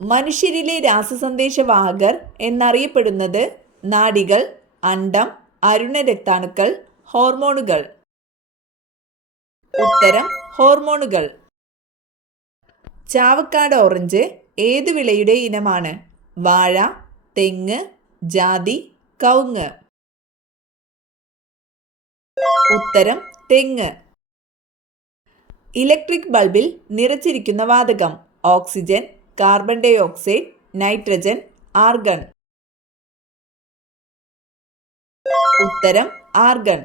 മനുഷ്യരിലെ രാസസന്ദേശവാഹകർ എന്നറിയപ്പെടുന്നത് നാഡികൾ, അണ്ഡം, അരുണരക്താണുക്കൾ, ഹോർമോണുകൾ. ഉത്തരം ഹോർമോണുകൾ. ചാവക്കാട് ഓറഞ്ച് ഏതു വിളയുടെ ഇനമാണ്? വാഴ, തെങ്ങ്, ജാതി, കവുങ്ങ്. ഉത്തരം തെങ്ങ്. ഇലക്ട്രിക് ബൾബിൽ നിറച്ചിരിക്കുന്ന വാതകം? Oxygen, carbon dioxide, nitrogen, argon. ഉത്തരം ആർഗൺ.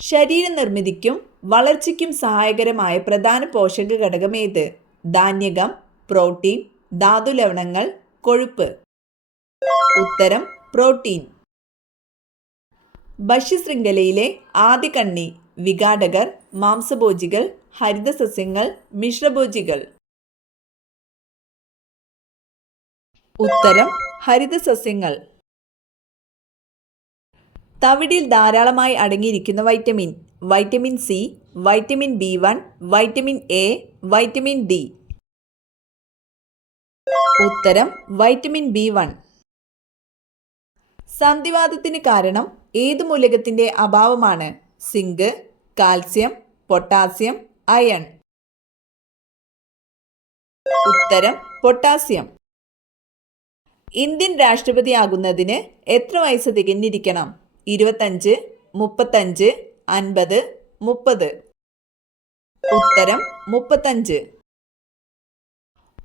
ശരീരനിർമ്മിതിക്കും വളർച്ചയ്ക്കും സഹായകരമായ പ്രധാന പോഷക ഘടകം ഏത്? ധാന്യകം, പ്രോട്ടീൻ, ധാതുലവണങ്ങൾ, കൊഴുപ്പ്. ഉത്തരം പ്രോട്ടീൻ. ഭക്ഷ്യശൃംഖലയിലെ ആദ്യ കണ്ണി? വിഘാടകർ, മാംസഭോജികൾ, ഹരിതസസ്യങ്ങൾ, മിശ്രഭോജികൾ. ഉത്തരം ഹരിതസസ്യങ്ങൾ. തവിടിൽ ധാരാളമായി അടങ്ങിയിരിക്കുന്ന vitamin? Vitamin C, vitamin B1, vitamin A, vitamin D. ഉത്തരം വൈറ്റമിൻ B1. സന്ധിവാതത്തിന് കാരണം ഏതു മൂലകത്തിന്റെ അഭാവമാണ്? Zinc, calcium, potassium, iron. ഉത്തരം പൊട്ടാസ്യം. ഇന്ത്യൻ രാഷ്ട്രപതിയാകുന്നതിന് എത്ര വയസ്സ് തികഞ്ഞിരിക്കണം? 25, 35, 50, 30. ഉത്തരം 35.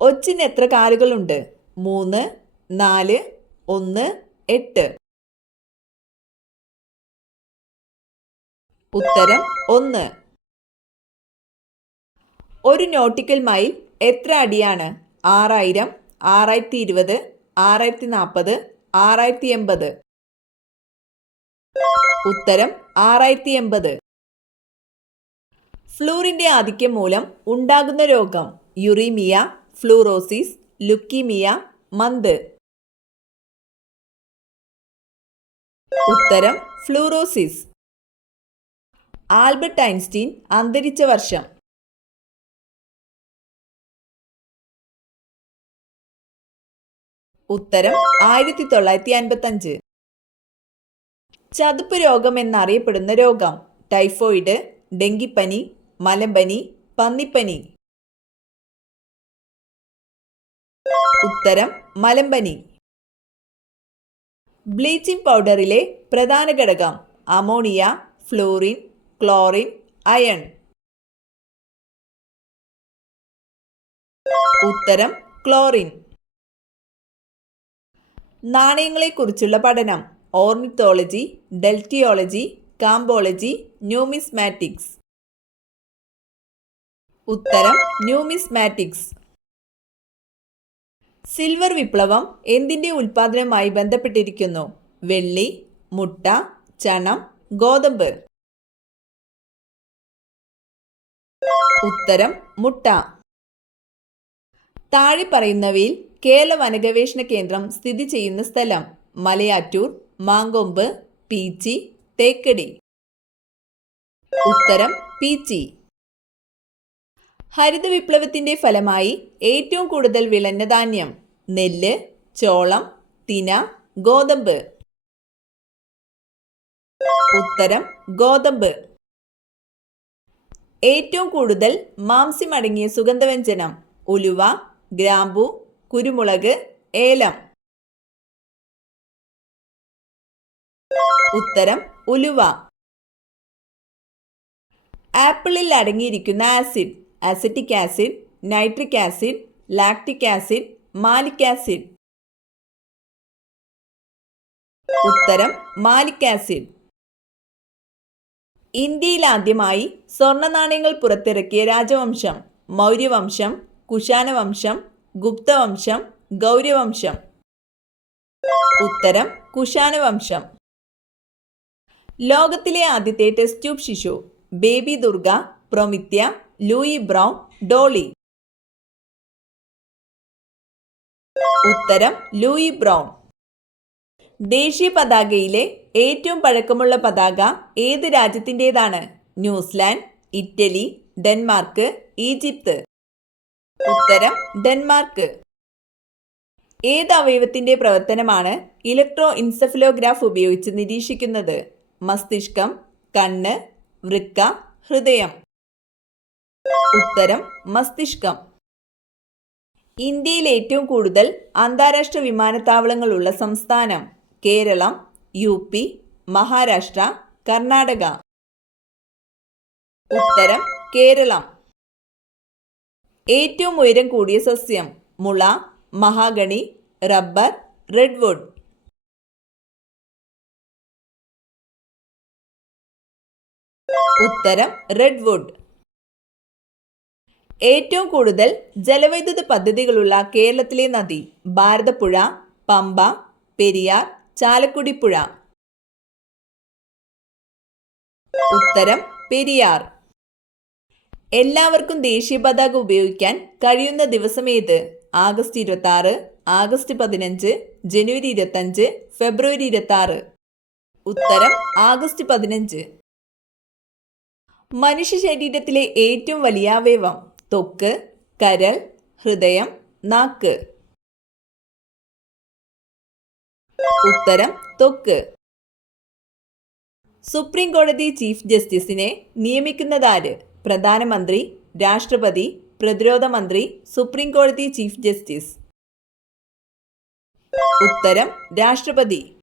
ഒച്ചിന് എത്ര കാലുകളുണ്ട്? 3, 4, 1, 8. ഉത്തരം 1. ഒരു നോട്ടിക്കൽ മൈൽ എത്ര അടിയാണ്? 6000, 6020, 6040, 6080. ഉത്തരം 6080. ഫ്ലൂറിന്റെ ആധിക്യം മൂലം ഉണ്ടാകുന്ന രോഗം? യുറീമിയ, ഫ്ലൂറോസിസ്, ലുക്കീമിയ, മന്ത്. ഉത്തരം ഫ്ലൂറോസിസ്. ആൽബർട്ട് ഐൻസ്റ്റീൻ അന്തരിച്ച വർഷം? ഉത്തരം 1955. ചതുപ്പ് രോഗം എന്നറിയപ്പെടുന്ന രോഗം? ടൈഫോയിഡ്, ഡെങ്കിപ്പനി, മലമ്പനി, പന്നിപ്പനി. ഉത്തരം മലമ്പനി. ബ്ലീച്ചിങ് പൗഡറിലെ പ്രധാന ഘടകം? Ammonia, fluorine, chlorine, iron. ഉത്തരം ക്ലോറിൻ. നാണയങ്ങളെക്കുറിച്ചുള്ള പഠനം? Ornithology, deltiology, cambology, numismatics. ഉത്തരം ന്യൂമിസ്മാറ്റിക്സ്. സിൽവർ വിപ്ലവം എന്തിൻ്റെ ഉൽപാദനവുമായി ബന്ധപ്പെട്ടിരിക്കുന്നു? വെള്ളി, മുട്ട, ചണം, ഗോതമ്പ്. ഉത്തരം മുട്ട. താഴെ പറയുന്നവയിൽ കേരള വനഗവേഷണ കേന്ദ്രം സ്ഥിതി ചെയ്യുന്ന സ്ഥലം? മലയാറ്റൂർ, മാങ്കൊമ്പ്, പീച്ചി, തേക്കടി. ഉത്തരം പീച്ചി. ഹരിത വിപ്ലവത്തിന്റെ ഫലമായി ഏറ്റവും കൂടുതൽ വിളഞ്ഞ ധാന്യം? നെല്ല്, ചോളം, തിന, ഗോതമ്പ്. ഉത്തരം ഗോതമ്പ്. ഏറ്റവും കൂടുതൽ മാംസ്യമടങ്ങിയ സുഗന്ധവ്യഞ്ജനം? ഉലുവ, ഗ്രാമ്പു, കുരുമുളക്, ഏലം. ഉത്തരം ഉലുവ. ആപ്പിളിൽ അടങ്ങിയിരിക്കുന്ന acid? Acetic acid, nitric acid, lactic acid, malic acid. ഉത്തരം മാലിക് ആസിഡ്. ഇന്ത്യയിൽ ആദ്യമായി സ്വർണ്ണ നാണയങ്ങൾ പുറത്തിറക്കിയ രാജവംശം? മൗര്യവംശം, കുഷാണവംശം, ഗുപ്തവംശം, ഗൗര്യവംശം. ഉത്തരം കുഷാണവംശം. ലോകത്തിലെ ആദ്യത്തെ ടെസ്റ്റ് ട്യൂബ് ശിശു? ബേബി ദുർഗ, പ്രൊമിത്യ, ലൂയി ബ്രൗൺ, ഡോളി. ഉത്തരം ലൂയി ബ്രൗൺ. ദേശീയ പതാകയിലെ ഏറ്റവും പഴക്കമുള്ള പതാക ഏത് രാജ്യത്തിൻ്റെതാണ്? New Zealand, Italy, Denmark, Egypt. ഉത്തരം ഡെൻമാർക്ക്. ഏത് അവയവത്തിന്റെ പ്രവർത്തനമാണ് ഇലക്ട്രോ ഇൻസെഫലോഗ്രാഫ് ഉപയോഗിച്ച് നിരീക്ഷിക്കുന്നത്? മസ്തിഷ്കം, കണ്ണ്, വൃക്ക, ഹൃദയം. ഉത്തരം മസ്തിഷ്കം. ഇന്ത്യയിൽ ഏറ്റവും കൂടുതൽ അന്താരാഷ്ട്ര വിമാനത്താവളങ്ങളുള്ള സംസ്ഥാനം? കേരളം, UP, മഹാരാഷ്ട്ര, കർണാടക. ഉത്തരം കേരളം. ഏറ്റവും ഉയരം കൂടിയ സസ്യം? മുള, മഹാഗണി, റബ്ബർ, റെഡ്വുഡ്. ഉത്തരം റെഡ്വുഡ്. ഏറ്റവും കൂടുതൽ ജലവൈദ്യുത പദ്ധതികളുള്ള കേരളത്തിലെ നദി? ഭാരതപ്പുഴ, പമ്പ, പെരിയാർ, ചാലക്കുടി പുഴ. ഉത്തരം പെരിയാർ. എല്ലാവർക്കും ദേശീയ പതാക ഉപയോഗിക്കാൻ കഴിയുന്ന ദിവസം ഏത്? ആഗസ്റ്റ് 26, ആഗസ്റ്റ് 15, ജനുവരി 25, ഫെബ്രുവരി 26. ഉത്തരം ആഗസ്റ്റ് 15. മനുഷ്യ ശരീരത്തിലെ ഏറ്റവും വലിയ അവയവം? ത്വക്ക്, കരൾ, ഹൃദയം, നാക്ക്. ഉത്തരം ത്വക്ക്. സുപ്രീം കോടതി ചീഫ് ജസ്റ്റിസിനെ നിയമിക്കുന്നതാര്? പ്രധാനമന്ത്രി, രാഷ്ട്രപതി, പ്രതിരോധ മന്ത്രി, സുപ്രീം കോടതി ചീഫ് ജസ്റ്റിസ്. ഉത്തരം രാഷ്ട്രപതി.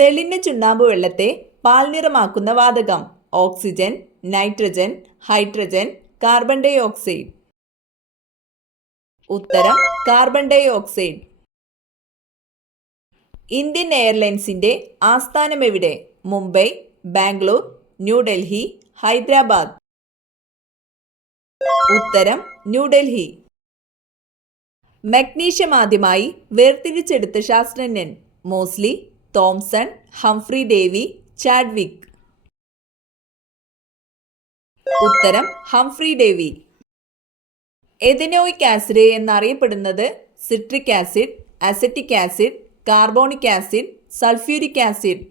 തെളിഞ്ഞ ചുണ്ണാമ്പ് വെള്ളത്തെ പാൽനിറമാക്കുന്ന വാതകം? Oxygen, nitrogen, hydrogen, carbon dioxide. ഉത്തരം കാർബൺ ഡൈ ഓക്സൈഡ്. ഇന്ത്യൻ എയർലൈൻസിന്റെ ആസ്ഥാനം എവിടെ? മുംബൈ, ബാംഗ്ലൂർ, ന്യൂഡൽഹി, ഹൈദരാബാദ്. ഉത്തരം ന്യൂഡൽഹി. മഗ്നീഷ്യം ആദ്യമായി വേർതിരിച്ചെടുത്ത ശാസ്ത്രജ്ഞൻ? Moseley, Thomson, Humphry Davy, Chadwick. ഉത്തരം ഹംഫ്രി ഡേവി. എഥനോയിക് ആസിഡ് എന്നറിയപ്പെടുന്നത്? Citric acid, acetic acid, carbonic acid, sulphuric acid.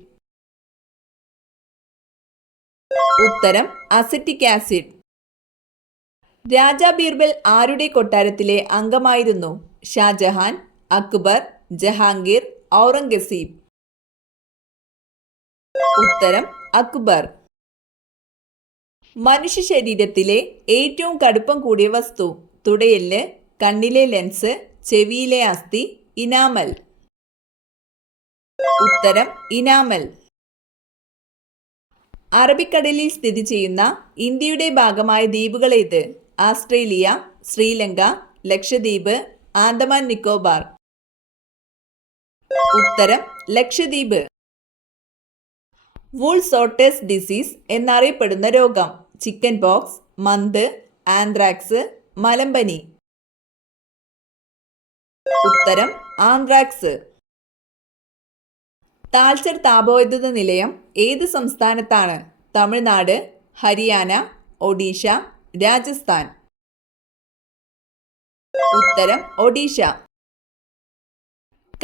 ഉത്തരം അസറ്റിക് ആസിഡ്. രാജാ ബീർബൽ ആരുടെ കൊട്ടാരത്തിലെ അംഗമായിരുന്നു? ഷാജഹാൻ, അക്ബർ, ജഹാംഗീർ, ഔറംഗസീബ്. ഉത്തരം അക്ബർ. മനുഷ്യ ശരീരത്തിലെ ഏറ്റവും കടുപ്പം കൂടിയ വസ്തു? തുടയെല്ല്, കണ്ണിലെ ലെൻസ്, ചെവിയിലെ അസ്ഥി, ഇനാമൽ. ഉത്തരം ഇനാമൽ. അറബിക്കടലിൽ സ്ഥിതി ചെയ്യുന്ന ഇന്ത്യയുടെ ഭാഗമായ ദ്വീപുകൾ ഏത്? ആസ്ട്രേലിയ, ശ്രീലങ്ക, ലക്ഷദ്വീപ്, ആൻഡമാൻ നിക്കോബാർ. ഉത്തരം ലക്ഷദ്വീപ്. വൂൾ സോട്ടേഴ്സ് ഡിസീസ് എന്നറിയപ്പെടുന്ന രോഗം? ചിക്കൻ പോക്സ്, മന്ത്, ആന്ത്രാക്സ്, മലമ്പനി. ഉത്തരം ആന്ത്രാക്സ്. താൽച്ചർ താപവൈദ്യുത നിലയം ഏത് സംസ്ഥാനത്താണ്? തമിഴ്നാട്, ഹരിയാന, ഒഡീഷ, രാജസ്ഥാൻ. ഉത്തരം ഒഡീഷ.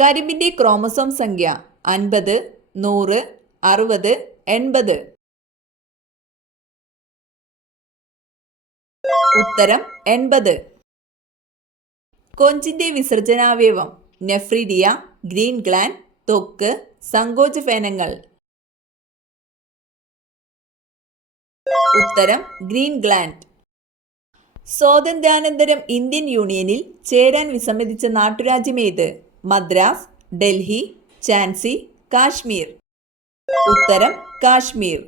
കരിമ്പിന്റെ ക്രോമസോം സംഖ്യ? 50, 100, 60, 80. ഉത്തരം 80. കൊഞ്ചിന്റെ വിസർജനാവയവം? നെഫ്രീഡിയ, ഗ്രീൻ ഗ്ലാൻഡ്, ത്വക്ക്, സങ്കോചഫേനങ്ങൾ. ഉത്തരം ഗ്രീൻ ഗ്ലാൻഡ്. സ്വാതന്ത്ര്യാനന്തരം ഇന്ത്യൻ യൂണിയനിൽ ചേരാൻ വിസമ്മതിച്ച നാട്ടുരാജ്യം ഏത്? മദ്രാസ്, ഡൽഹി, ഝാൻസി, കാശ്മീർ. ഉത്തരം കാശ്മീർ.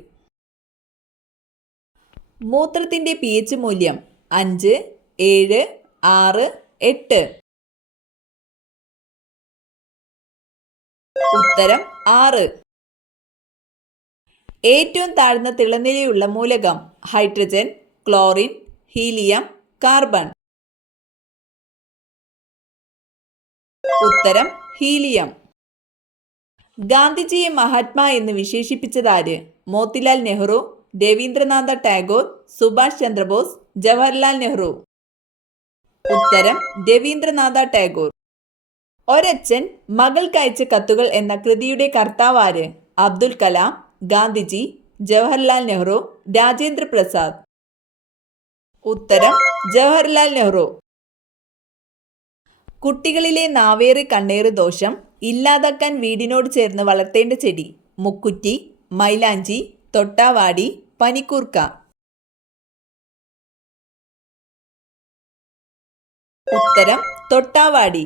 മൂത്രത്തിന്റെ pH മൂല്യം? 5, 7, 6, 8. ഉത്തരം 6. ഏറ്റവും താഴ്ന്ന തിളനിലയുള്ള മൂലകം? Hydrogen, chlorine, helium, carbon. ഉത്തരം ഹീലിയം. ഗാന്ധിജിയെ മഹാത്മാ എന്ന് വിശേഷിപ്പിച്ചതാര്? മോത്തിലാൽ നെഹ്റു, രവീന്ദ്രനാഥ ടാഗോർ, സുഭാഷ് ചന്ദ്രബോസ്, ജവഹർലാൽ നെഹ്റു. ഉത്തരം രവീന്ദ്രനാഥ ടാഗോർ. ഒരച്ഛൻ മകൾക്കയച്ച കത്തുകൾ എന്ന കൃതിയുടെ കർത്താവാര്? അബ്ദുൽ കലാം, ഗാന്ധിജി, ജവഹർലാൽ നെഹ്റു, രാജേന്ദ്ര പ്രസാദ്. ഉത്തരം ജവഹർലാൽ നെഹ്റു. കുട്ടികളിലെ നാവേറ് കണ്ണേറ് ദോഷം ഇല്ലാതാക്കാൻ വീടിനോട് ചേർന്ന് വളർത്തേണ്ട ചെടി. മുക്കുറ്റി, മൈലാഞ്ചി, തൊട്ടാവാടി, പനിക്കൂർക്ക. ഉത്തരം തൊട്ടാവാടി.